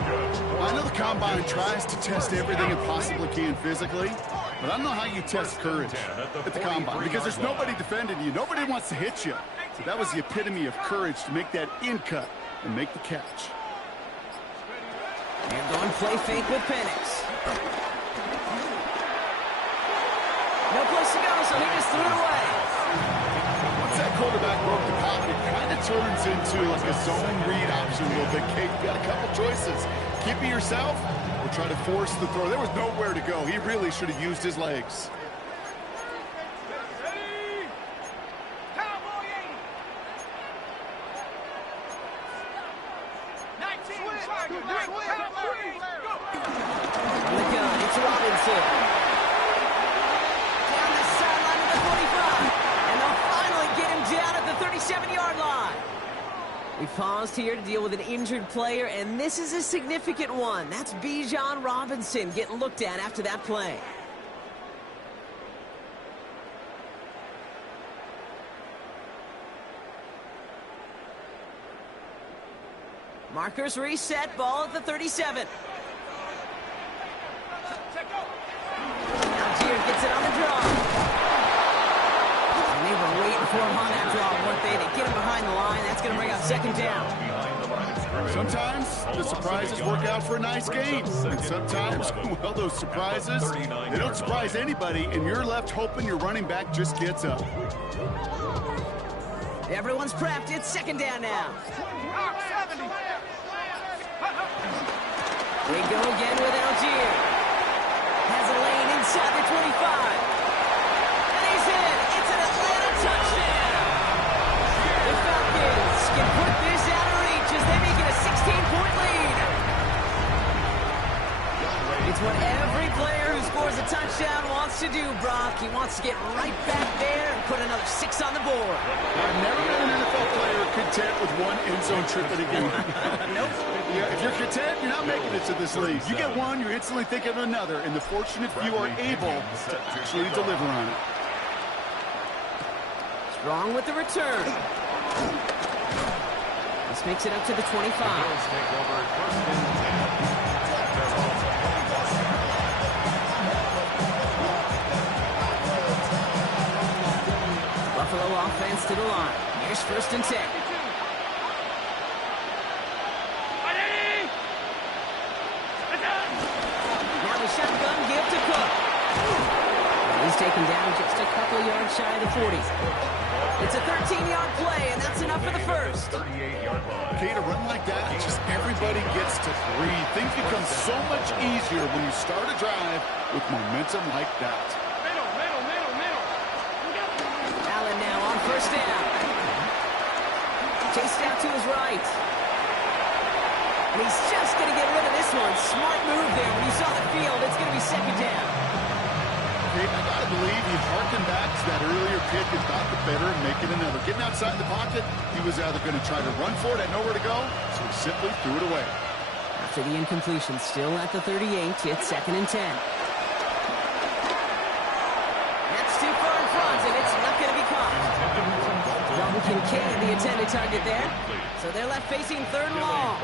I know the Combine tries to test everything it possibly can physically, but I don't know how you test courage at the Combine because there's nobody defending you. Nobody wants to hit you. So that was the epitome of courage to make that in cut and make the catch. They're going play fake with Penix. No place to go, so he just threw it away. Once that quarterback broke the pocket, it kind of turns into like a zone read option a little bit. Kate, you got a couple choices. Keep it yourself or try to force the throw. There was nowhere to go. He really should have used his legs. Ready? Cowboy 80. 19 target. Cowboy 80. Go. On the gun, it's Robinson. Down the sideline to the 45. And they'll finally get him down at the 37-yard line. We paused here to deal with an injured player, and this is a significant one. That's Bijan Robinson getting looked at after that play. Markers reset, ball at the 37. Algier gets it on the draw. And they were waiting for him on that draw, weren't they? They get him behind the line. That's going to bring up 2nd down. Sometimes the surprises work out for a nice gain. And sometimes, well, those surprises, they don't surprise anybody, and you're left hoping your running back just gets up. Everyone's prepped. It's 2nd down now. 70. They go again with Algier. Has a lane inside the 25. And he's in. It's an Atlanta touchdown. The Falcons can put this out of reach as they make it a 16-point lead. It's what every player who scores a touchdown wants to do, Brock. He wants to get right back there and put another 6 on the board. I've never been an NFL player content with one end zone trip at a game. Nope. Yeah, if you're content, you're not making it to this league. You get one, you're instantly thinking of another, and the fortunate few are able to actually deliver on it. Strong with the return. This makes it up to the 25. Bills take over at first and 10. Buffalo offense to the line. Here's 1st and 10. Now the shotgun give to Cook. He's taken down just a couple yards shy of the 40. It's a 13-yard play, and that's enough for the first. 38-yard line. Okay, to run like that, just everybody gets to breathe. Things become so much easier when you start a drive with momentum like that. Middle. Allen now on 1st down. Chased out to his right. And he's just going to get rid of this one. Smart move there. When you saw the field, it's going to be 2nd down. Okay, I got to believe he harkened back to that earlier pick and thought the better and make it another. Getting outside the pocket, he was either going to try to run for it, had nowhere to go, so he simply threw it away. After the incompletion, still at the 38, it's 2nd and 10. That's too far in front, and it's not going to be caught. intended target there. So they're left facing third and long.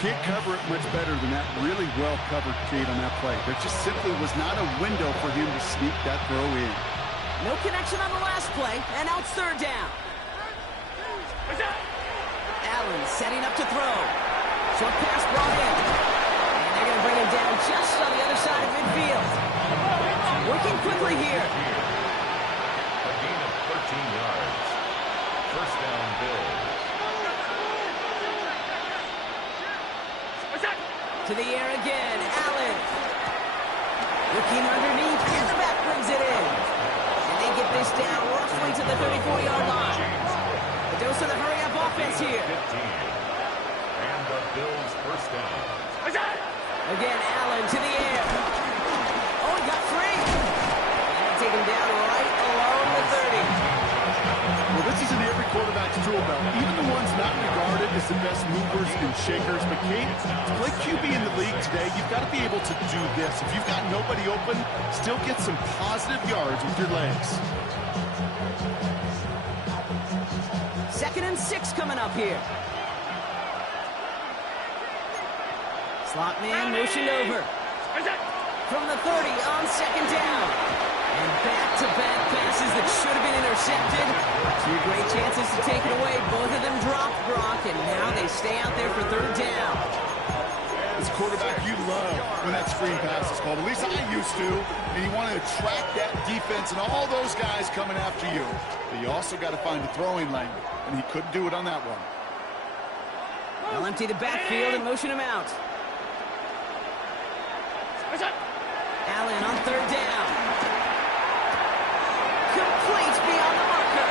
Can't cover it much better than that really well-covered Cade on that play. There just simply was not a window for him to sneak that throw in. No connection on the last play, and now it's third down. Allen setting up to throw. Short pass brought in. And they're going to bring him down just on the other side of midfield. Working quickly here. A gain of 13 yards. First down, Bills. To the air again, Allen. Looking underneath, and the back brings it in. And they get this down roughly to the 34-yard line. A dose of the hurry-up offense here. 15. And the Bills first down. Again, Allen to the air. Oh, he got free. And take him down right along the 30. Well, this is in every quarterback's tool belt, even the ones not regarded as the best movers and shakers. But Cade, to play QB in the league today, you've got to be able to do this. If you've got nobody open, still get some positive yards with your legs. 2nd and 6 coming up here. Slot man motioned over. From the 30 on 2nd down. And back-to-back passes that should have been intercepted. 2 great chances to take it away. Both of them dropped, Brock, and now they stay out there for third down. As a quarterback, you love when that screen pass is called. At least I used to. And you want to attract that defense and all those guys coming after you. But you also got to find a throwing lane. And he couldn't do it on that one. They'll empty the backfield and motion him out. Allen on third down. Complete beyond the marker.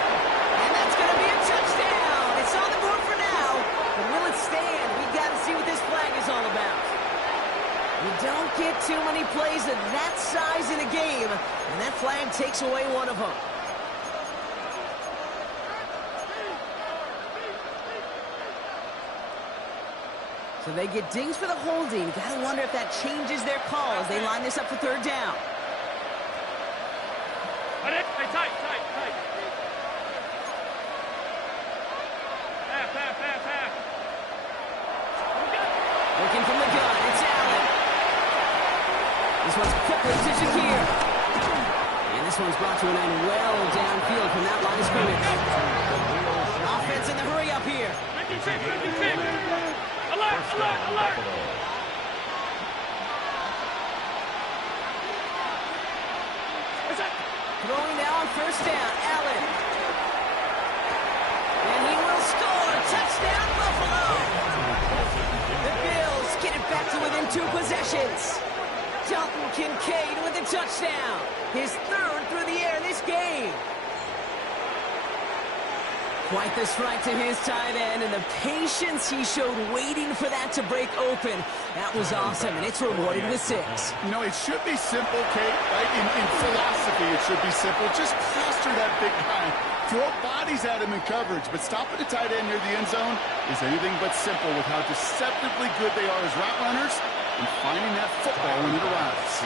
And that's going to be a touchdown. It's on the board for now. But will it stand? We've got to see what this flag is all about. You don't get too many plays of that size in a game. And that flag takes away one of them. So they get dings for the holding. Gotta wonder if that changes their call as they line this up for third down. Tight. Half. Looking from the gun, it's Allen. This one's quickly to Shakir. And this one's brought to an end well downfield from that line of scrimmage. Offense in the hurry up here. 56. Alert! Throwing now on first down, Allen. And he will score. Touchdown, Buffalo. The Bills get it back to within 2 possessions. Dalton Kincaid with a touchdown. His 3rd through the air this game. Quite the strike to his tight end, and the patience he showed waiting for that to break open. That was awesome, and it's rewarded with 6. You know, it should be simple, Kate. Right? In philosophy, it should be simple. Just plaster that big guy. Throw bodies at him in coverage, but stopping a tight end near the end zone is anything but simple with how deceptively good they are as route runners and finding that football when it arrives.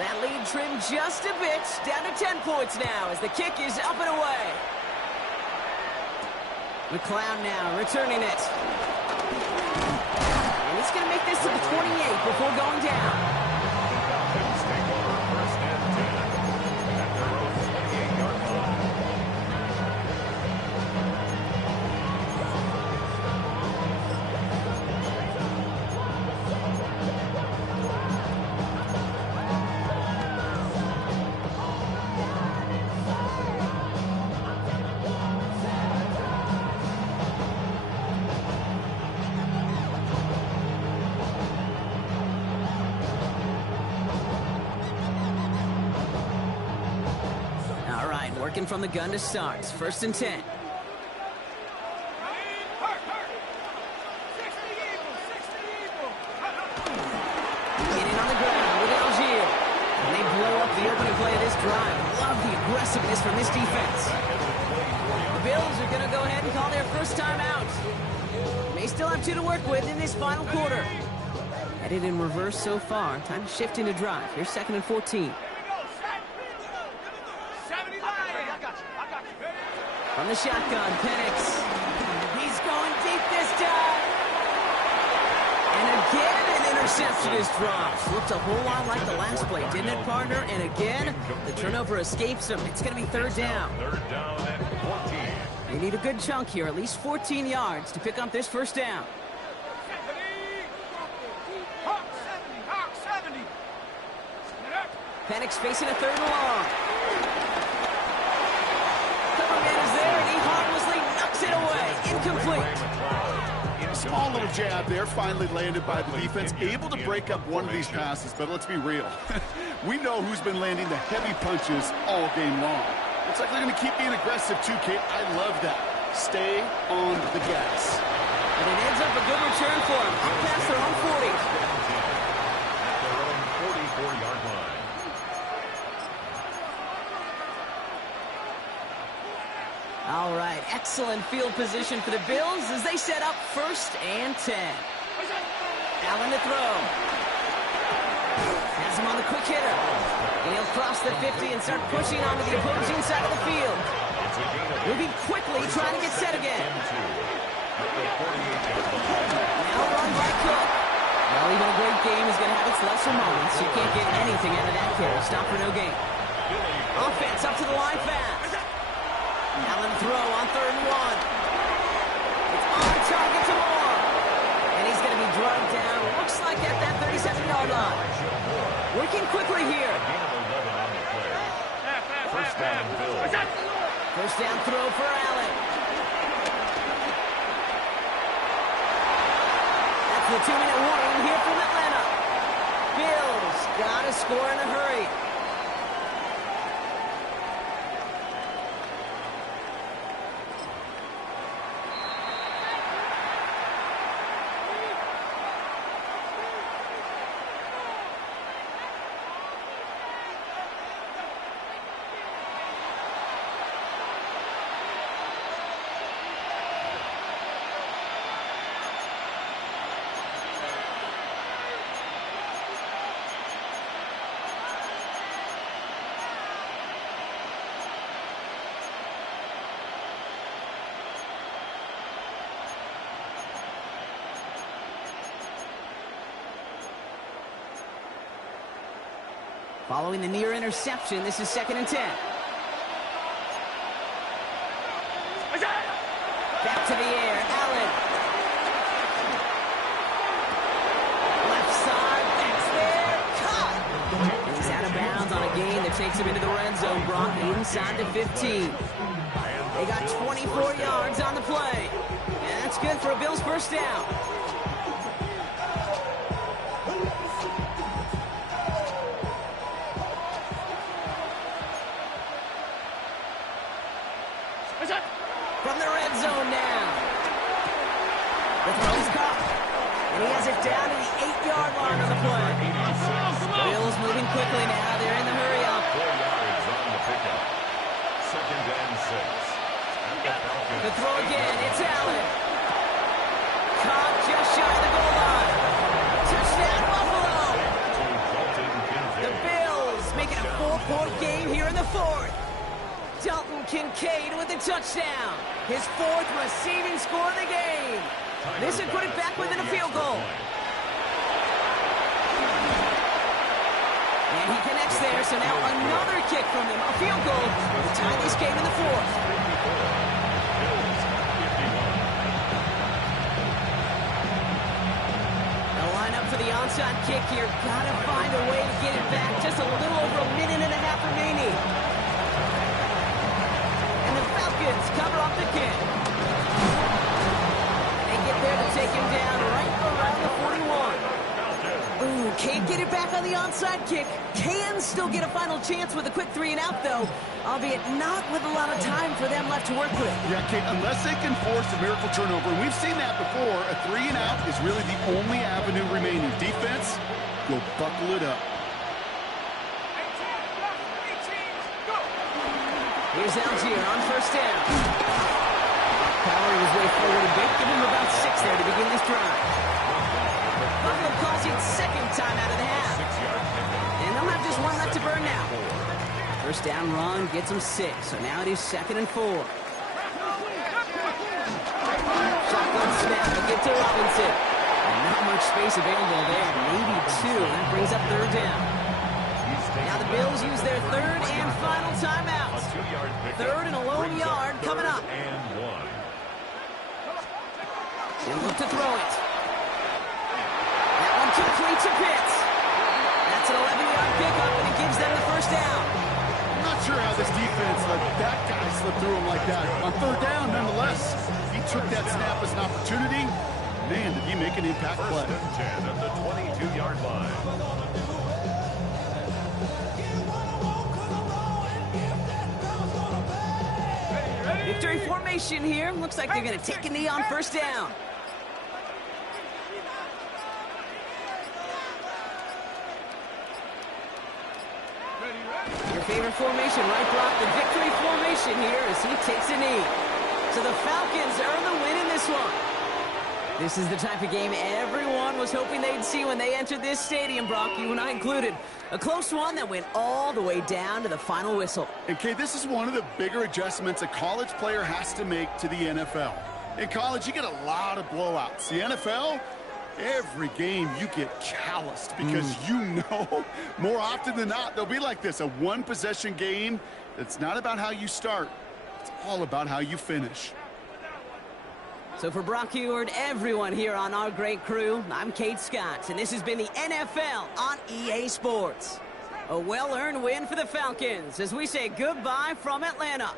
That lead trimmed just a bit, down to 10 points now as the kick is up and away. McLeod now returning it. And he's going to make this to the 28 before going down. Falcons take over first and 10 at their own 28-yard line. Working from the gun to start. 1st and 10. Getting on the ground with Algier. And they blow up the opening play of this drive. Love the aggressiveness from this defense. The Bills are going to go ahead and call their first time out. May still have 2 to work with in this final quarter. Headed in reverse so far. Time to shift into drive. Here's 2nd and 14. 7 From the shotgun, Penix. He's going deep this time. And again, an interception is dropped. Looked a whole lot like the last play, didn't it, partner? And again, the turnover escapes him. It's going to be third down. Third down at 14. They need a good chunk here, at least 14 yards to pick up this first down. Hawk 70. Penix facing a third and long. Cover man is there, and he harmlessly knocks it away. Incomplete. Small little jab there, finally landed by the defense. Able to break up one of these passes, but let's be real. We know who's been landing the heavy punches all game long. Looks like they're going to keep being aggressive too, Kate. I love that. Stay on the gas. And it ends up a good return for him. Up past their own 40. At their own 44-yard line. All right, excellent field position for the Bills as they set up 1st and 10. Allen to throw. Has him on the quick hitter. And he'll cross the 50 and start pushing onto the opposing side of the field. Moving quickly, trying to get set again. Now run by Cook. Well, even a great game is going to have its lesser moments. You can't get anything out of that carry. Stop for no gain. Offense up to the line fast. Allen throw on 3rd and 1. It's on target to Moore. And he's going to be drugged down. Looks like at that 37-yard line. Working quickly here. First down, Bills. First down throw for Allen. That's the 2-minute warning here from Atlanta. Bills got to score in a hurry. Following the near interception, this is 2nd and 10. Back to the air, Allen. Left side, that's there, caught. He's out of bounds on a gain that takes him into the red zone, brought inside the 15. They got 24 yards on the play. And that's good for a Bills first down. From the red zone now. The throw is caught. And he has it down to the 8-yard line on the play. Bills moving quickly now. They're in the hurry up. 4 yards on the pickup. 2nd and 6. The throw again. It's Allen. Caught just shy of the goal line. Touchdown, Buffalo. The Bills making a 4-point game here in the 4th. Dalton Kincaid with the touchdown. His 4th receiving score of the game. This would put it back within a field goal. And he connects there, so now another kick from him. A field goal to tie this game in the 4th. They'll line up for the onside kick here. Gotta find a way to get it back. Just a little over a minute and a half remaining. Falcons cover up the kick. They get there to take him down right around the 41. Ooh, can't get it back on the onside kick. Can still get a final chance with a quick 3-and-out, though, albeit not with a lot of time for them left to work with. Yeah, Kate, unless they can force a miracle turnover, and we've seen that before, a 3-and-out is really the only avenue remaining. Defense, go buckle it up. Here's Algier on first down. Powering his way forward a bit. Give him about 6 there to begin this drive. Buffalo calls it 2nd time out of the half. And they'll have just 1 left to burn now. First down run gets them 6. So now it is 2nd and 4. Shotgun snap, a give to Robinson. And not much space available there, maybe two. That brings up third down. Now the Bills use their third and final timeout. Third and a lone yard coming up. They look to throw it. That one complete to Pitts. That's an 11-yard pickup, and it gives them the first down. I'm not sure how this defense let that guy slip through him like that. On third down, nonetheless, he took that snap as an opportunity. Man, did he make an impact play. 10 at the 22-yard line. Victory formation here. Looks like they're going to take a knee on first down. Your favorite formation, right, Brock? The victory formation here as he takes a knee. So the Falcons earn the win in this one. This is the type of game everyone was hoping they'd see when they entered this stadium, Brock, you and I included. A close one that went all the way down to the final whistle. And, Kay, this is one of the bigger adjustments a college player has to make to the NFL. In college, you get a lot of blowouts. The NFL, every game you get calloused because you know more often than not they'll be like this, a one-possession game. It's not about how you start. It's all about how you finish. So for Brock Huard, everyone here on our great crew, I'm Kate Scott, and this has been the NFL on EA Sports. A well-earned win for the Falcons as we say goodbye from Atlanta.